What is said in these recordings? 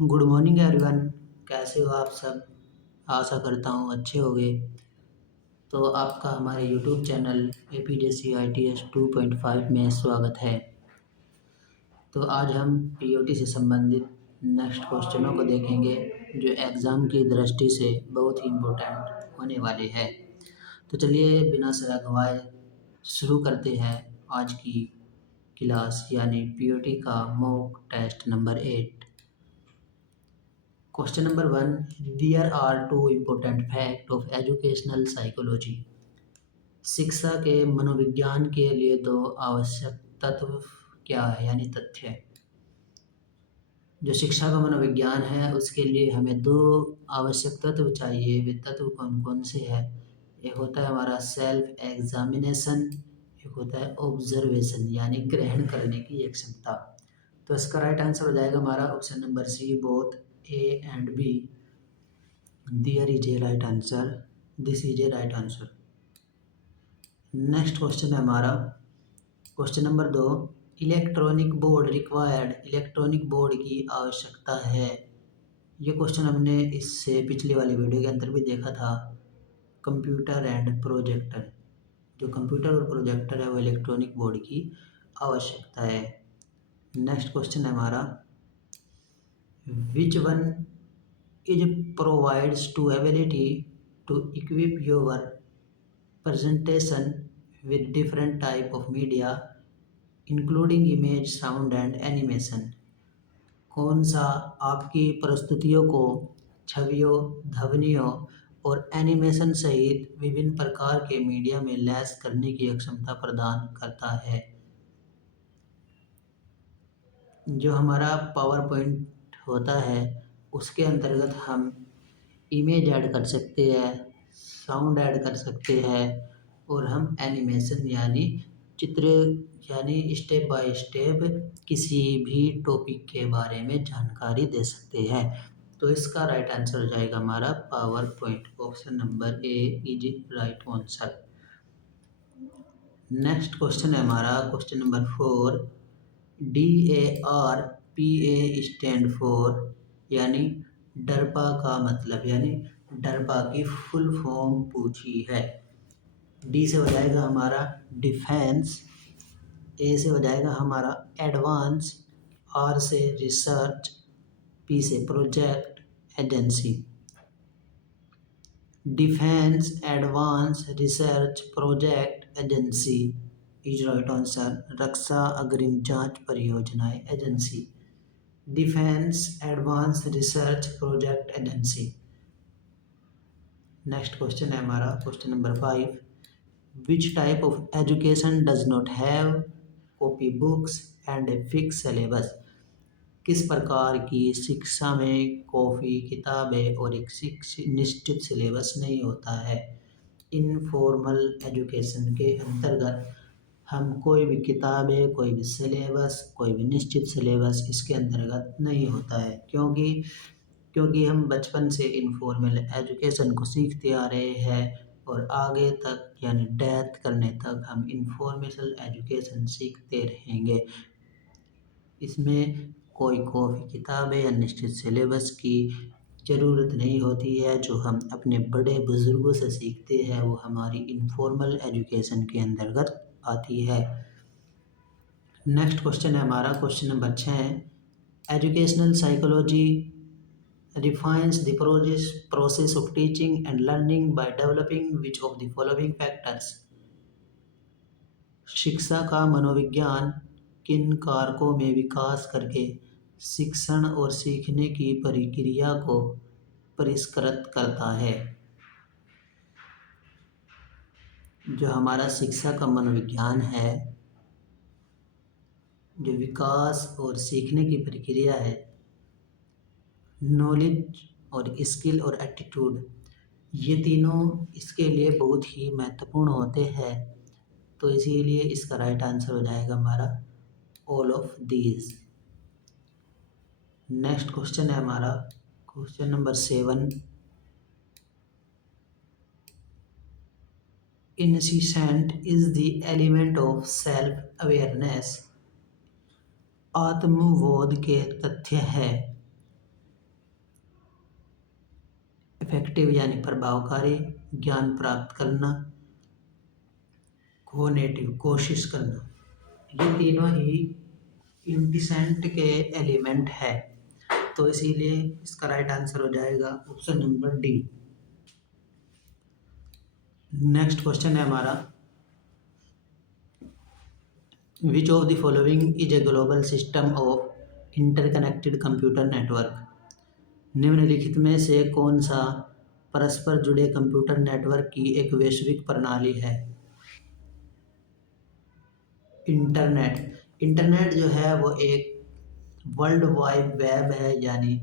Good morning everyone. कैसे हो आप सब? आशा करता हूँ अच्छे होंगे। तो आपका हमारे यूट्यूब चैनल APJC ITS 2.5 में स्वागत है। तो आज हम POT से संबंधित नेक्स्ट क्वेश्चनों को देखेंगे जो एग्ज़ाम की दृष्टि से बहुत ही इम्पोर्टेंट होने वाले हैं। तो चलिए बिना सरा गवाए शुरू करते हैं आज की क्लास यानी POT का mock test number 8। Question number 1. There are two important facts of educational psychology. शिक्षा के मनोविज्ञान के लिए दो आवश्यक तत्व क्या है यानी तथ्य। जो शिक्षा का मनोविज्ञान है उसके लिए हमें दो आवश्यक तत्व चाहिए। वे तत्व कौन कौन से हैं? एक होता है हमारा सेल्फ एग्जामिनेशन, एक होता है ऑब्जर्वेशन यानी ग्रहण करने की एक क्षमता। तो इसका राइट आंसर हो जाएगा हमारा option number C, both A and B. There is a right answer. This is a right answer. Next question है हमारा question number 2। Electronic board required, electronic board की आवश्यकता है। ये क्वेश्चन हमने इससे पिछले वाली वीडियो के अंदर भी देखा था। कंप्यूटर एंड प्रोजेक्टर, जो कंप्यूटर और प्रोजेक्टर है वो इलेक्ट्रॉनिक बोर्ड की आवश्यकता है। नेक्स्ट क्वेश्चन है हमारा which one is provides to ability to equip your presentation with different type of media including image, sound and animation। कौन सा आपकी प्रस्तुतियों को छवियों, ध्वनियों और एनिमेशन सहित विभिन्न प्रकार के मीडिया में लैस करने की क्षमता प्रदान करता है। जो हमारा पावर पॉइंट होता है उसके अंतर्गत हम इमेज ऐड कर सकते हैं, साउंड ऐड कर सकते हैं और हम एनिमेशन यानी चित्र यानी स्टेप बाय स्टेप किसी भी टॉपिक के बारे में जानकारी दे सकते हैं। तो इसका राइट आंसर हो जाएगा हमारा power point. Option number A is right answer. Next question है हमारा question number 4। DARPA stand for यानी डरपा का मतलब यानी डरपा की फुल फॉर्म पूछी है। डी से हो जाएगा हमारा डिफेंस, ए से हो जाएगा हमारा एडवांस, आर से रिसर्च, पी से project agency. Defence advance research project agency is right answer. रक्षा अग्रिम जांच परियोजनाएं agency, defence advance research project agency. Next question है हमारा question number 5। Which type of education does not have copy books and a fix syllabus. किस प्रकार की शिक्षा में कॉपी किताबें और एक निश्चित सिलेबस नहीं होता है। इनफॉर्मल एजुकेशन के अंतर्गत हम कोई भी किताबें, कोई भी सिलेबस, कोई भी निश्चित सिलेबस इसके अंतर्गत नहीं होता है। क्योंकि हम बचपन से इनफॉर्मल एजुकेशन को सीखते आ रहे हैं और आगे तक यानी डेथ करने तक हम इनफॉर्मेशनल एजुकेशन सीखते रहेंगे। इसमें कोई कॉपी किताबें या निश्चित सिलेबस की ज़रूरत नहीं होती है। जो हम अपने बड़े बुज़ुर्गों से सीखते हैं वो हमारी इनफॉर्मल एजुकेशन के अंतर्गत आती है। नेक्स्ट क्वेश्चन है हमारा question number 6। Educational psychology refines the process of teaching and learning by developing which of the following factors। शिक्षा का मनोविज्ञान किन कारकों में विकास करके शिक्षण और सीखने की प्रक्रिया को परिष्कृत करता है। जो हमारा शिक्षा का मनोविज्ञान है, जो विकास और सीखने की प्रक्रिया है, नॉलेज और स्किल और एटीट्यूड, ये तीनों इसके लिए बहुत ही महत्वपूर्ण होते हैं। तो इसीलिए इसका राइट आंसर हो जाएगा हमारा all of these. Next question है हमारा question number 7। Incessant is the element of self awareness. आत्मबोध के तथ्य है। इफेक्टिव यानी प्रभावकारी, ज्ञान प्राप्त करना, कोनेटिव कोशिश करना। ये तीनों ही इंटिसेंट के एलिमेंट है, तो इसीलिए इसका राइट आंसर हो जाएगा option number D. Next question है हमारा, which of the following is a global system of interconnected computer network. निम्नलिखित में से कौन सा परस्पर जुड़े कंप्यूटर नेटवर्क की एक वैश्विक प्रणाली है। इंटरनेट जो है वो एक वर्ल्ड वाइड वेब है, यानी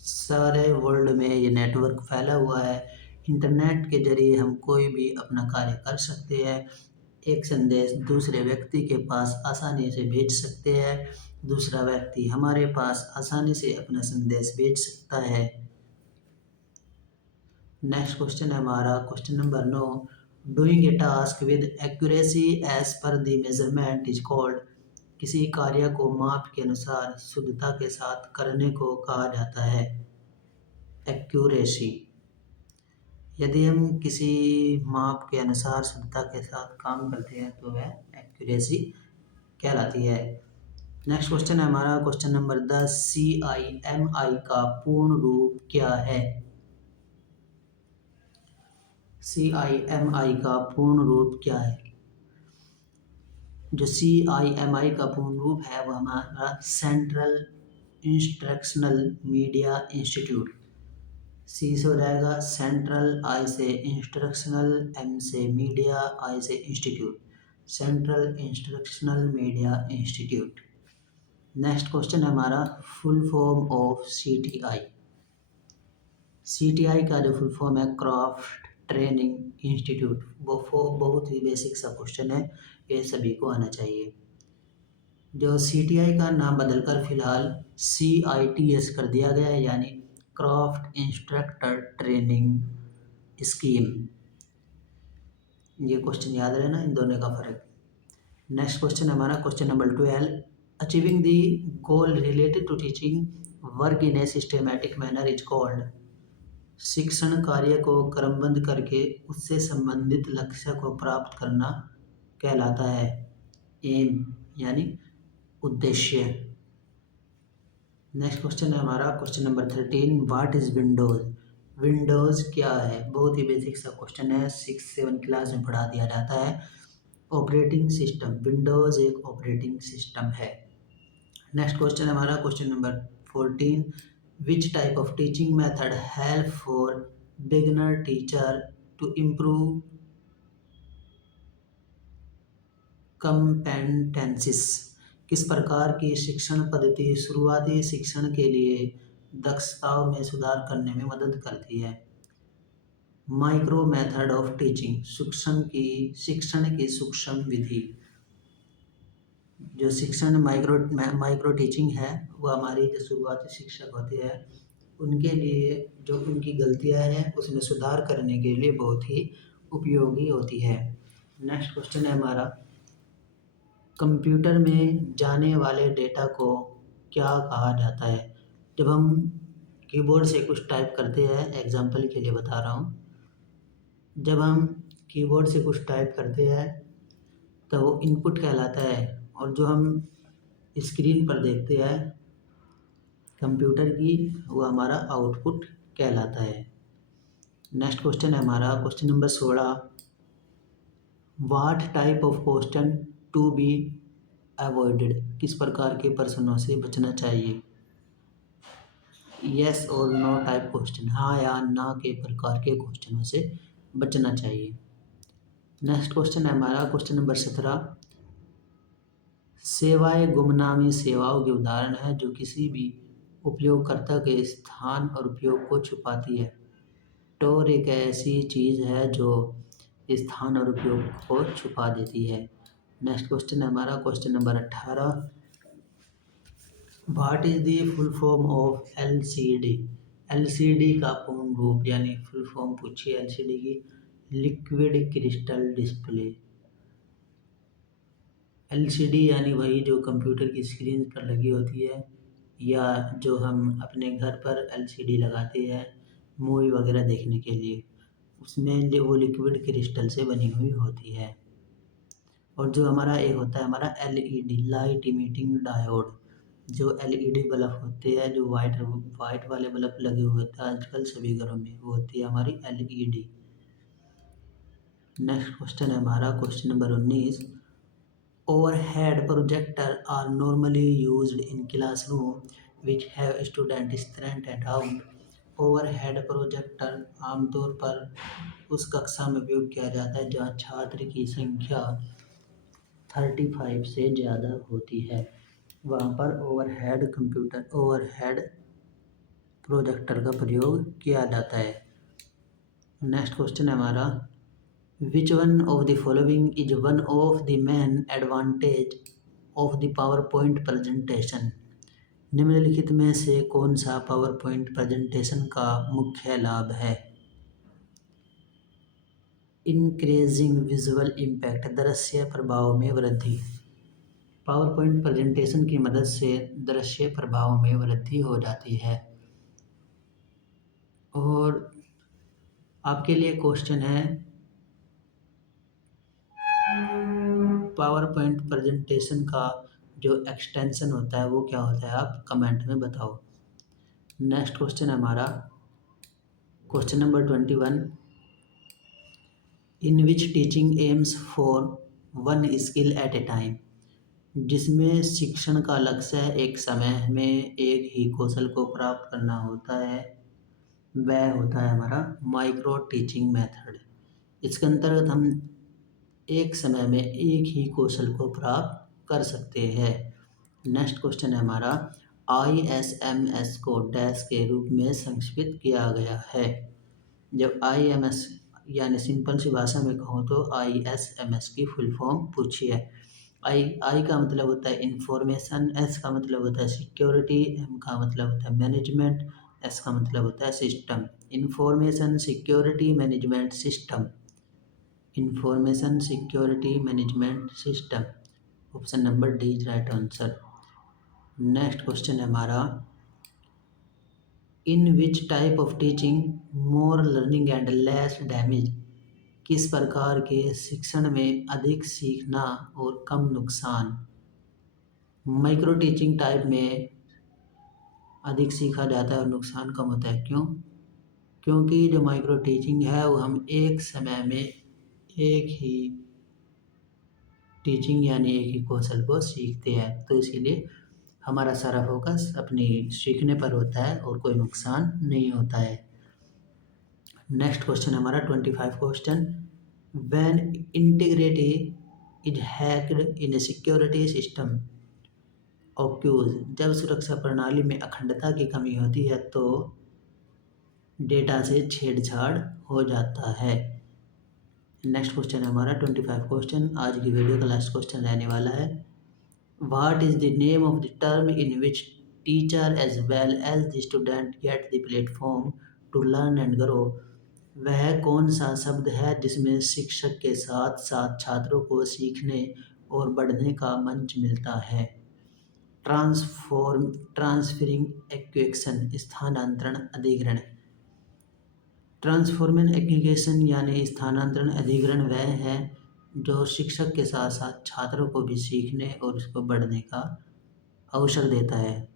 सारे वर्ल्ड में ये नेटवर्क फैला हुआ है। इंटरनेट के जरिए हम कोई भी अपना कार्य कर सकते हैं, एक संदेश दूसरे व्यक्ति के पास आसानी से भेज सकते हैं, दूसरा व्यक्ति हमारे पास आसानी से अपना संदेश भेज सकता है। नेक्स्ट क्वेश्चन है हमारा question number 9, doing a task with accuracy as per the measurement is called. किसी कार्य को माप के अनुसार शुद्धता के साथ करने को कहा जाता है एक्यूरेसी। यदि हम किसी माप के अनुसार शुद्धता के साथ काम करते हैं तो वह एक्यूरेसी कहलाती है। नेक्स्ट क्वेश्चन है हमारा क्वेश्चन नंबर 10, CIMI का पूर्ण रूप क्या है। CIMI का पूर्ण रूप क्या है। जो CIMI का पूर्ण रूप है वह हमारा सेंट्रल इंस्ट्रक्शनल मीडिया इंस्टीट्यूट। सी से हो जाएगा सेंट्रल, आई से इंस्ट्रक्शनल, एम से मीडिया, आई से institute, central instructional media institute. Next question है हमारा full form of CTI। CTI का जो फुल फॉर्म है क्राफ्ट ट्रेनिंग इंस्टीट्यूट। वो बहुत ही बेसिक सा क्वेश्चन है, ये सभी को आना चाहिए। जो CTI का नाम बदलकर फिलहाल CITS कर दिया गया है, यानी क्राफ्ट इंस्ट्रक्टर ट्रेनिंग स्कीम। ये क्वेश्चन याद रहना, इन दोनों का फर्क। नेक्स्ट क्वेश्चन हमारा question number 12, achieving the goal related to teaching work in a systematic manner is called. शिक्षण कार्य को क्रमबद्ध करके उससे संबंधित लक्ष्य को प्राप्त करना कहलाता है एम, यानी उद्देश्य। नेक्स्ट क्वेश्चन है हमारा question number 13, what is Windows. Windows क्या है। बहुत ही बेसिक सा क्वेश्चन है, 6-7 क्लास में पढ़ा दिया जाता है। ऑपरेटिंग सिस्टम, विंडोज़ एक ऑपरेटिंग सिस्टम है। नेक्स्ट क्वेश्चन है हमारा question number 14, which type of teaching method help for beginner teacher to improve competencies. किस प्रकार की शिक्षण पद्धति शुरुआती शिक्षण के लिए दक्षताओं में सुधार करने में मदद करती है। माइक्रो मेथड ऑफ टीचिंग, शिक्षण की सूक्ष्म विधि। जो शिक्षण माइक्रो टीचिंग है वो हमारी जो शुरुआती शिक्षक होते हैं उनके लिए जो उनकी गलतियां हैं उसमें सुधार करने के लिए बहुत ही उपयोगी होती है। नेक्स्ट क्वेश्चन है हमारा, कंप्यूटर में जाने वाले डेटा को क्या कहा जाता है। जब हम कीबोर्ड से कुछ टाइप करते हैं, एग्जांपल के लिए बता रहा हूँ, जब हम कीबोर्ड से कुछ टाइप करते हैं तो वो इनपुट कहलाता है, और जो हम स्क्रीन पर देखते हैं कंप्यूटर की वो हमारा आउटपुट कहलाता है। नेक्स्ट क्वेश्चन है हमारा question number 16, what type of question to be avoided. किस प्रकार के प्रश्नों से बचना चाहिए। यस और नो टाइप क्वेश्चन, हाँ या ना के प्रकार के क्वेश्चनों से बचना चाहिए। नेक्स्ट क्वेश्चन है हमारा क्वेश्चन नंबर 17, सेवाएं गुमनामी सेवाओं के उदाहरण है जो किसी भी उपयोगकर्ता के स्थान और उपयोग को छुपाती है। टोर एक ऐसी चीज़ है जो स्थान और उपयोग को छुपा देती है। नेक्स्ट क्वेश्चन है हमारा question number 18, what is the full form of LCD। LCD का पूर्ण रूप यानी फुल फॉर्म पूछिए LCD की, लिक्विड क्रिस्टल डिस्प्ले। LCD यानी वही जो कंप्यूटर की स्क्रीन पर लगी होती है, या जो हम अपने घर पर एलसीडी लगाते हैं मूवी वगैरह देखने के लिए, उसमें वो लिक्विड क्रिस्टल से बनी हुई होती है। और जो हमारा एक होता है हमारा एलईडी लाइट इमिटिंग डायोड, जो एलईडी बल्ब होते हैं, जो वाइट वाइट वाले बल्ब लगे हुए होते हैं आजकल सभी घरों में, वो होती है हमारी एलईडी। नेक्स्ट क्वेश्चन है हमारा question number 19। Overhead projector are normally used in classroom which have student strength and out. Overhead projector आमतौर पर उस कक्षा में उपयोग किया जाता है जहाँ छात्र की संख्या 35 से ज़्यादा होती है, वहाँ पर ओवरहेड प्रोजेक्टर का प्रयोग किया जाता है। नेक्स्ट क्वेश्चन है हमारा which one of the following is one of the main advantage of the power point presentation. निम्नलिखित में से कौन सा पावर पॉइंट प्रेजेंटेशन का मुख्य लाभ है। इंक्रीजिंग विजुअल इम्पैक्ट, दृश्य प्रभाव में वृद्धि। पावर पॉइंट प्रेजेंटेशन की मदद से दृश्य प्रभाव में वृद्धि हो जाती है। और आपके लिए क्वेश्चन है पावर पॉइंट प्रेजेंटेशन का जो एक्सटेंशन होता है वो क्या होता है, आप कमेंट में बताओ। नेक्स्ट क्वेश्चन है हमारा question number 21। In which teaching AIIMS for one skill eight A time, जिसमें शिक्षण का लक्ष्य एक समय में एक ही कौशल को प्राप्त करना होता है, वह होता है हमारा माइक्रो टीचिंग मेथड। इसके अंतर्गत हम एक समय में एक ही कौशल को प्राप्त कर सकते हैं। नेक्स्ट क्वेश्चन है हमारा ISMS को डैश के रूप में संक्षिप्त किया गया है। जब IMS यानी सिंपल सी भाषा में कहूँ तो ISMS की फुल फॉर्म पूछिए। आई का मतलब होता है इंफॉर्मेशन, एस का मतलब होता है सिक्योरिटी, एम का मतलब होता है मैनेजमेंट, एस का मतलब होता है system. Information security management system, information security management system. Option number D is right answer. Next question है हमारा in which type of teaching more learning and less damage, किस प्रकार के शिक्षण में अधिक सीखना और कम नुकसान। माइक्रो टीचिंग टाइप में अधिक सीखा जाता है और नुकसान कम होता है, क्यों? क्योंकि जो माइक्रो टीचिंग है वो हम एक समय में एक ही टीचिंग यानी एक ही कौशल को सीखते हैं, तो इसीलिए हमारा सारा फोकस अपनी सीखने पर होता है और कोई नुकसान नहीं होता है। नेक्स्ट क्वेश्चन हमारा 25 question. When integrity is hacked in a security system occurs, जब सुरक्षा प्रणाली में अखंडता की कमी होती है तो डेटा से छेड़छाड़ हो जाता है। नेक्स्ट क्वेश्चन है हमारा 25 क्वेश्चन, आज की वीडियो का लास्ट क्वेश्चन रहने वाला है। What is the name of the term in which teacher as well as the student get the platform to learn and grow. वह कौन सा शब्द है जिसमें शिक्षक के साथ साथ छात्रों को सीखने और बढ़ने का मंच मिलता है। ट्रांसफरिंग इक्वेशन, स्थानांतरण अधिग्रहण। ट्रांसफॉर्मिंग एजुकेशन यानी स्थानांतरण अधिग्रहण वह है जो शिक्षक के साथ साथ छात्रों को भी सीखने और उसको बढ़ने का अवसर देता है।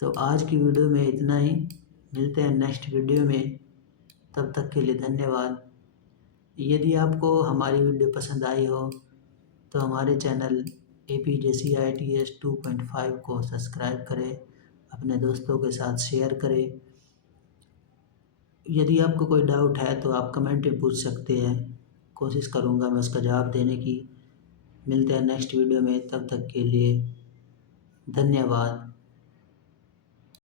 तो आज की वीडियो में इतना ही, मिलते हैं नेक्स्ट वीडियो में, तब तक के लिए धन्यवाद। यदि आपको हमारी वीडियो पसंद आई हो तो हमारे चैनल APJCITS 2.5 को सब्सक्राइब करें, अपने दोस्तों के साथ शेयर करें। यदि आपको कोई डाउट है तो आप कमेंट में पूछ सकते हैं, कोशिश करूँगा मैं उसका जवाब देने की। मिलते हैं नेक्स्ट वीडियो में, तब तक के लिए धन्यवाद।